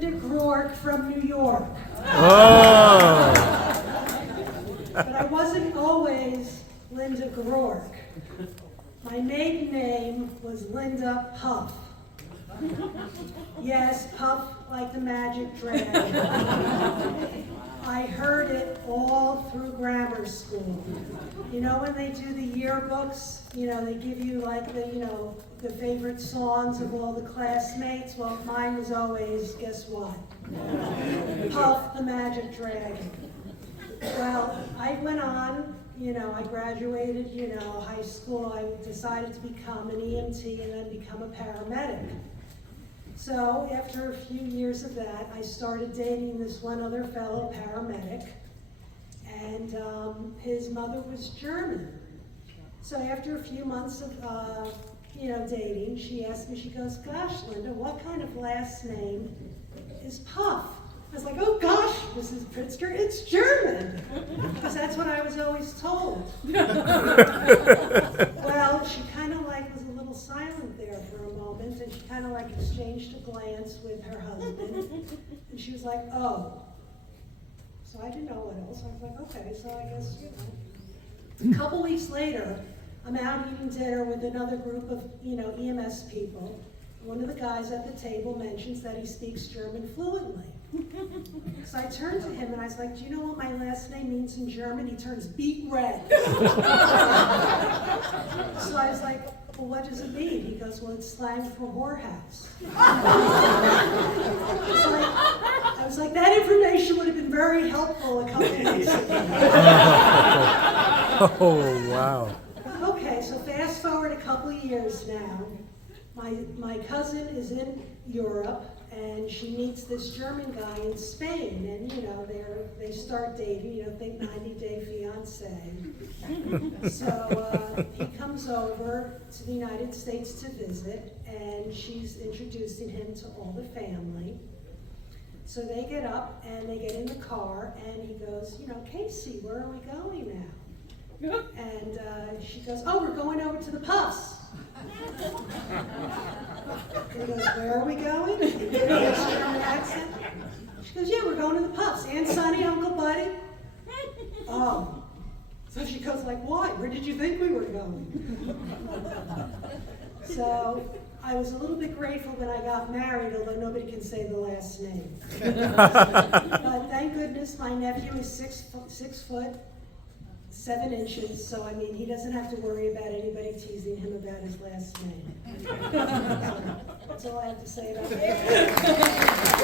Linda Groarke from New York. Oh! But I wasn't always Linda Groarke. My maiden name was Linda Puff. Yes, Puff like the magic dragon. I heard it all through grammar school. You know when they do the yearbooks, they give you like the favorite songs of all the classmates? Well, mine was always, guess what? Puff the Magic Dragon. Well, I went on, I graduated, high school. I decided to become an EMT and then become a paramedic. So after a few years of that, I started dating this one other fellow paramedic, and his mother was German. So after a few months of dating, she asked me, she goes, "Gosh, Linda, what kind of last name is Puff?" I was like, "Oh gosh, Mrs. Pritzker, it's German," because that's what I was always told. Well, she kind of was a little silent there for a moment, and she kind of exchanged a glance with her husband, and she was like, "Oh." So I didn't know what else. I was like, okay, so I guess, A couple weeks later, I'm out eating dinner with another group of, EMS people. One of the guys at the table mentions that he speaks German fluently. So I turned to him and I was like, "Do you know what my last name means in German?" He turns beet red. So I was like, "Well, what does it mean?" He goes, "Well, it's slang for whorehouse." I was like, that information would have been very helpful a couple of weeks ago. Oh, wow. Okay, so fast forward a couple of years now. My cousin is in Europe, and she meets this German guy in Spain, and they start dating, think 90-day fiance. So he comes over to the United States to visit, and she's introducing him to all the family. So they get up and they get in the car, and he goes, "Casey, where are we going now?" And she goes, "Oh, we're going over to the Puffs." He goes, "Where are we going?" In a German accent. She goes, "Yeah, we're going to the Puffs. Aunt Sonny, Uncle Buddy." Oh. So she goes "Why? Where did you think we were going?" So I was a little bit grateful when I got married, although nobody can say the last name. But thank goodness my nephew is 6 foot 7 inches, so he doesn't have to worry about anybody teasing him about his last name. So that's all I have to say about that.